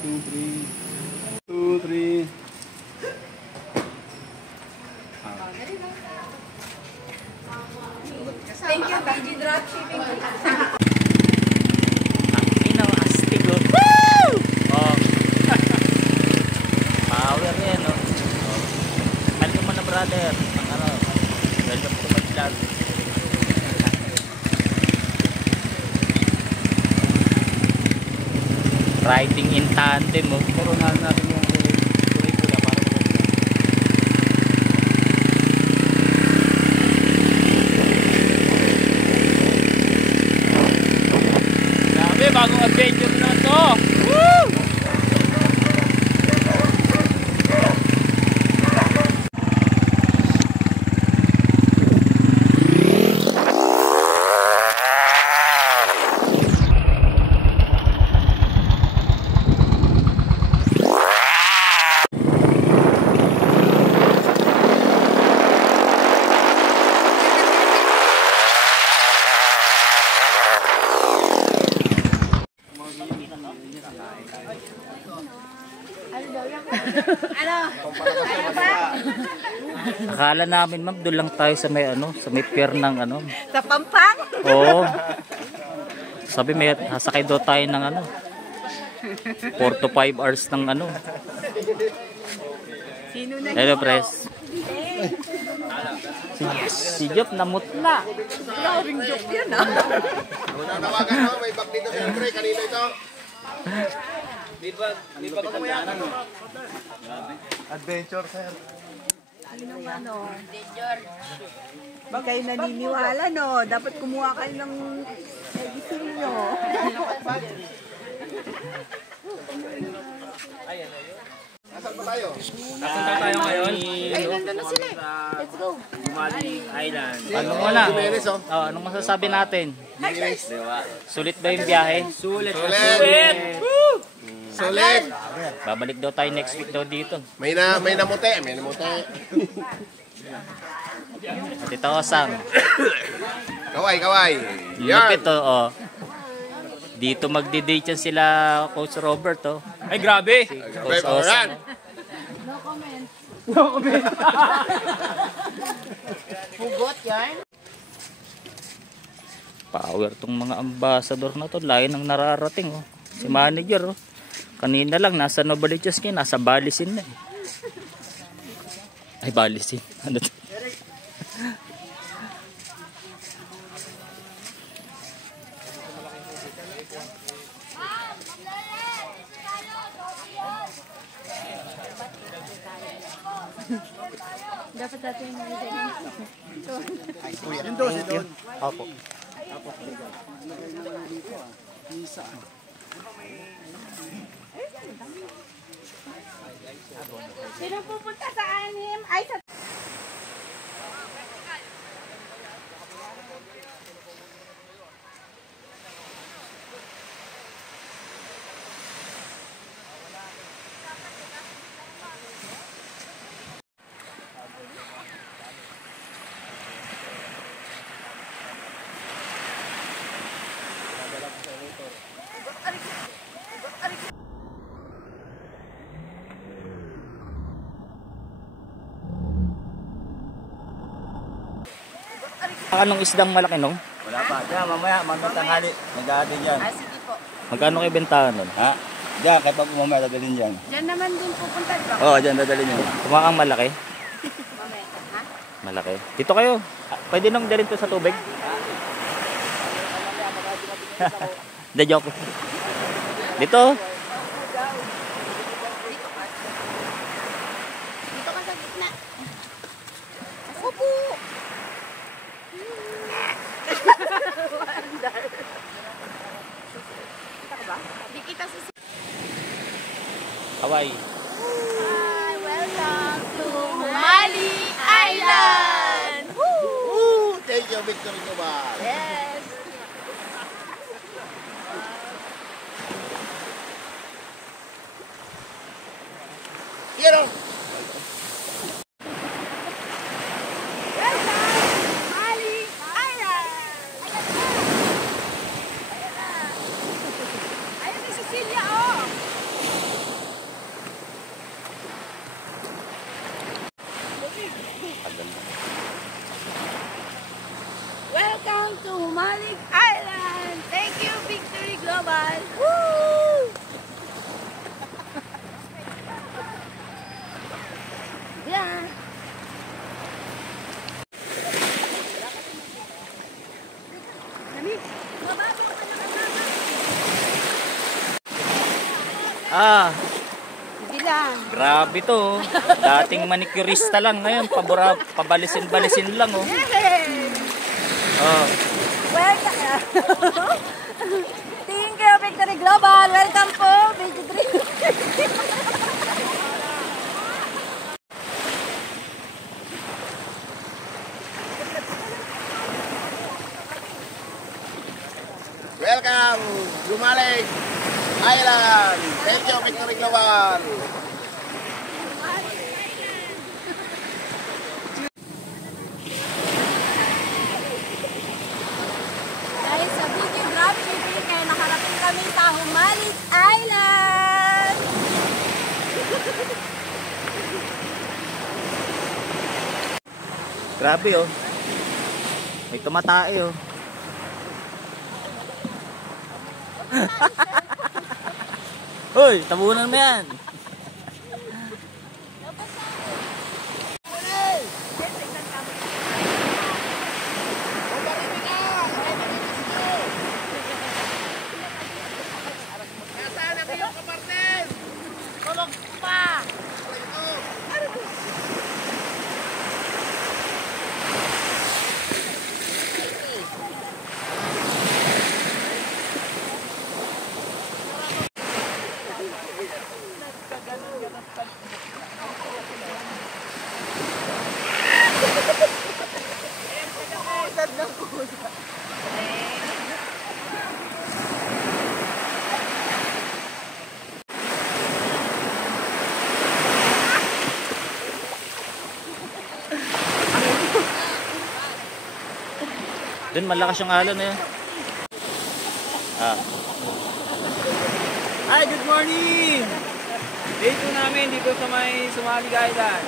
2, 3. 2, 3. Thank you, BG Dropshipping. Astigo. Woo! Oh. Power yan, no? Oh. Welcome mo na, brother. Welcome to my vlog. Riding in tandem, oh. Turunan natin yung pelikula para Grabe, bagong adventure na to. Woo! Akala namin, ma'am, doon lang tayo sa may sa may pier ng Sa Pampang? Oo. Sabi may sasakay daw tayo ng 4 to 5 hours ng Sino na Hello, press. Si Jop namutla. Maring joke yan, Nawagan mo, may bag dito siyempre, kanina ito. adventure, sir. Baka kayo naniniwala, no? Dapat kumuha kayo ng medicine, no? Nasaan pa tayo? Napunta tayo ngayon. Ay, nandun na sila. Let's go. Gumali Island. Ano wala? Jimenez, oh. Anong masasabi natin? Sulit ba yung biyahe? Sulit. Sulit! Babalik daw tayo next week daw dito. May namute. At ito Osang. Kaway. Lupit oh. Dito magdi-date yan sila Coach Robert oh. Ay grabe. Coach Osang. No comment. Hugot yan. Power tong mga ambassador na to. Layo ng nararating oh. Si manager oh. Kanina lang nasa Novaliches kayo, nasa Balisin na eh. Ay Balisin. Ano to? Dapat natin yung mga Yung dosi doon. Opo. Sino pupunta sa anim? Ay, sa... Anong isdang malaki no? Wala pa. Diyan, mamaya, tanghali. Nag-aadin dyan. Sige po. Magkano kayo bentahan nun? Ha? Diyan, kapag mamaya dadalhin dyan. Diyan naman din pupunta, di ba? Oo, dyan dadalhin nyo. Kumakang malaki? Mamaya, ha? Malaki. Dito kayo. Pwede nang dalhin to sa tubig? Hindi, joke. Dito. Dito ka sa gitna. Opo! Di kita sa... Hawaii. Hi! Welcome to Mali Island! Woo! Thank you, Victor Cobal. Yes! Yan o. Ah, Sige lang. grabe to. Dating manicurista lang ngayon, pabalisin-balisin lang oh. Oh. Welcome. Thank you, Victory Global. Welcome po, BG3. Welcome, Lumalik Island. Thank you, Victory Global. Dahil sa video grabe shipping, kaya nakarating kami sa Humalis Island. Grabe oh. May tumatae oh. Hoy, tabunan mo yan. Nasaan ang iyong kapartner? Tulog pa! Doon malakas yung alon na yun. Ah. Hi, good morning! Day 2 namin dito sa may Sumali Island.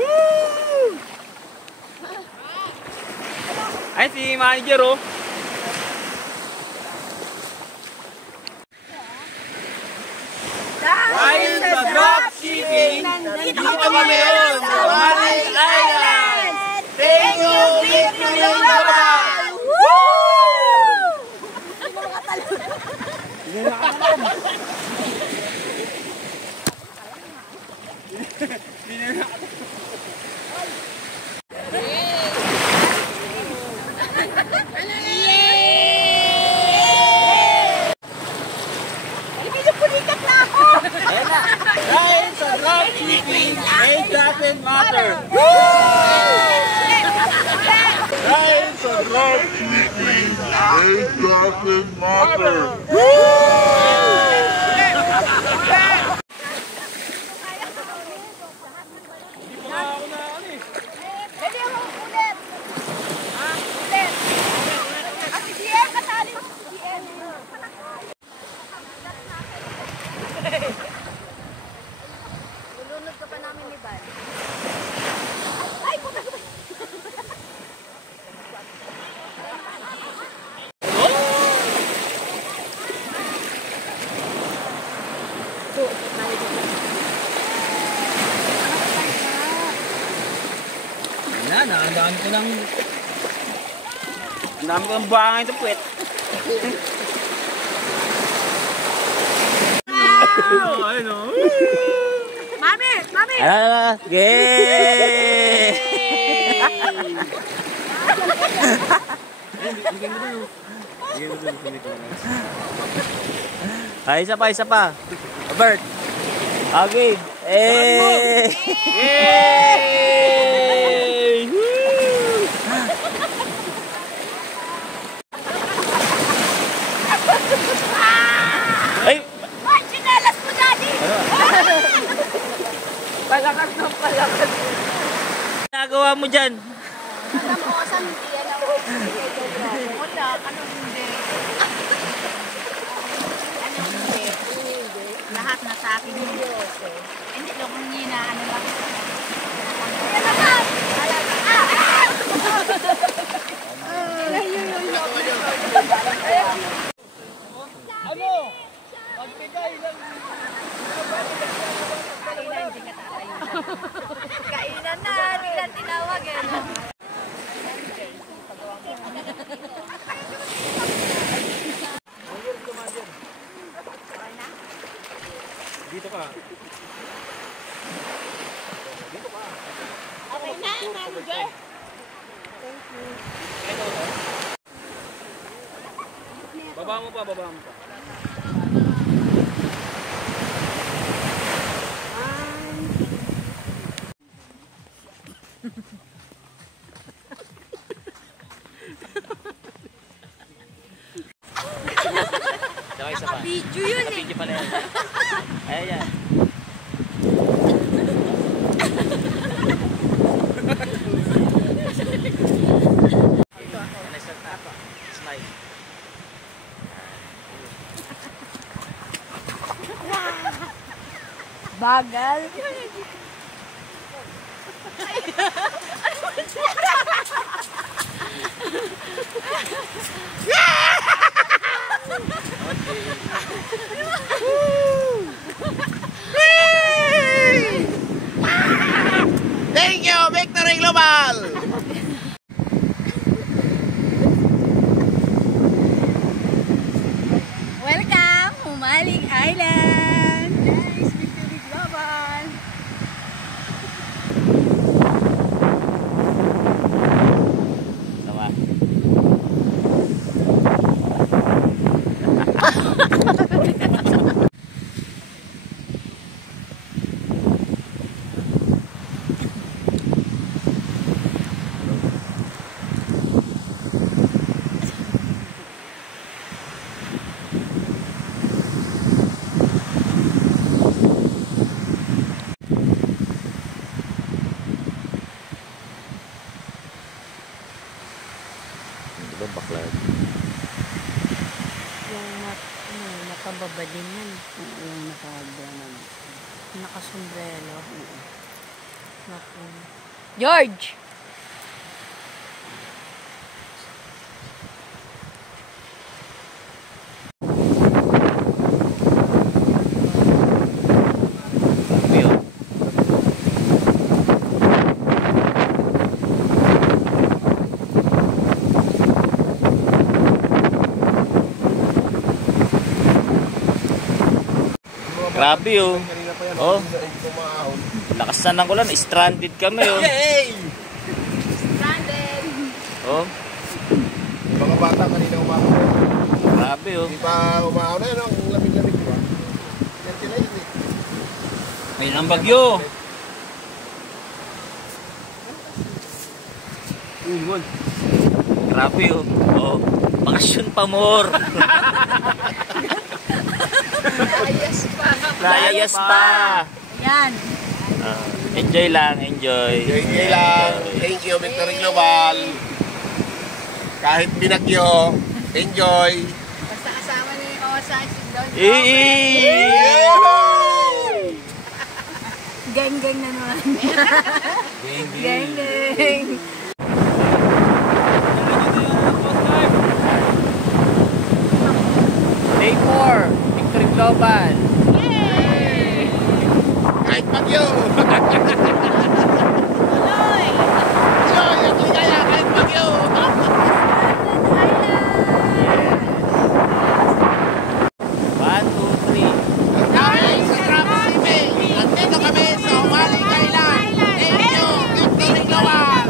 Woo! Ay, si manager oh. Dahil sa dropshipping, nandito kami ngayon sa Humalis Island. Thank you, Victory Global! Woo! Pinupulikat na ako! Dahil sa dropshipping, it doesn't matter. Dahil sa dropshipping, it doesn't matter. Pwede ako ulit. Ulit. Ah, si GM, kasali mo si GM. Lulunod ka pa namin ni Bal. Ay, puta ko. Ang dami ko ng... Ang dami ko ng buhangin sa puwet. Ayun o. Mami! Mami! Yay! Ay, isa pa. Robert. Okay. Eh! Yay! Woo! Ay! Ay, chinelas mo, Daddy! Palakas na palakas. Nagawa mo dyan? Alam ko, saan hindi yan ako. Wala, anong hindi? Anong hindi? Lahat na sa akin. Hindi lang kung ano lang. Ayan na ka! Ano? Pagpigay lang. Kainan na, biglang tinawag eh. No? Baba mo pa, baba mo pa. Video yun eh. Video pala yan. Ayan. Smile. Bagal. Thank you, Victory Global! Welcome, Humaling Island. Yes, Victory Global. Tama. Di ba bakla? Yung nakababa din yan. Yung nakaganan. Nakasombrero. Naku. George! Yun. Grabe oh. Kanina pa yan. Oh. Hindi ko maahon. Lakas na ng ulan. Stranded kami oh. Yay! Stranded! Oh. Yung mga bata kanina umahon. Grabe oh. Hindi pa umahon na yun. Ang lamig-lamig diba? Yan sila yun eh. May nang bagyo. Grabe oh. Oh. Bakasyon pa more. Layas pa. Yan. Enjoy lang, enjoy. Enjoy lang. Thank you, Victory Global. Kahit binagyo, enjoy. Basta kasama niyo yung Kawasaki doon. Gang-gang na naman. Gang-gang. Day 4, Victory Global. Kahit bagyo. Tuloy! Enjoy, ang ligaya, kahit bagyo. One, two, three. Dahil sa traffic shipping, nandito kami sa Humaling Island. Thank you, Victory Global.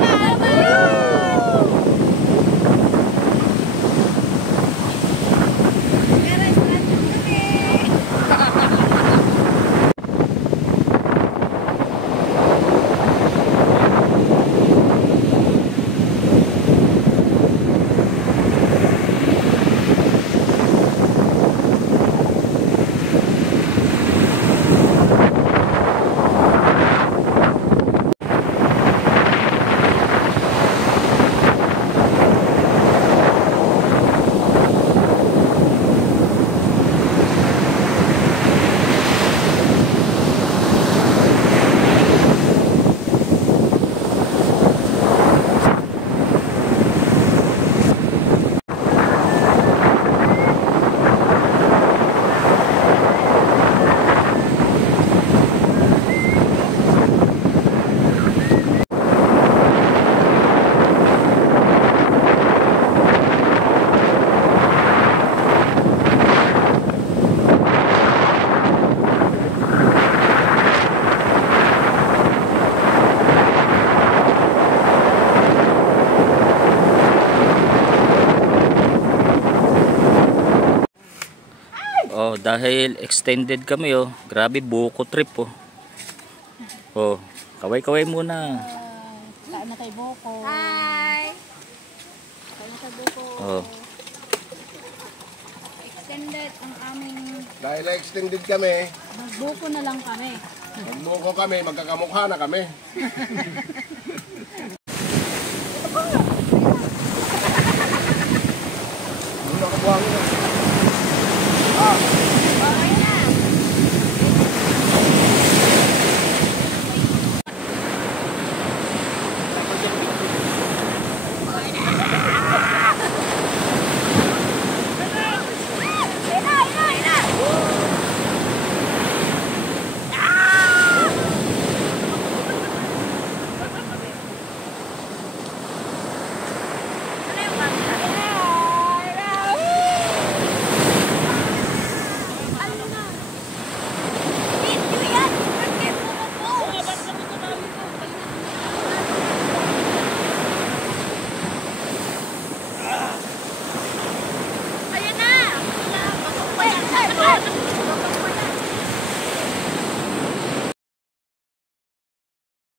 Oh, dahil extended kami oh. Grabe buko trip oh. Oh, kaway-kaway muna. Kain na tayo buko. Hi! Kain na tayo buko. Oh. Extended ang aming Dahil extended kami, magbuko na lang kami. magbuko kami, magkakamukha na kami.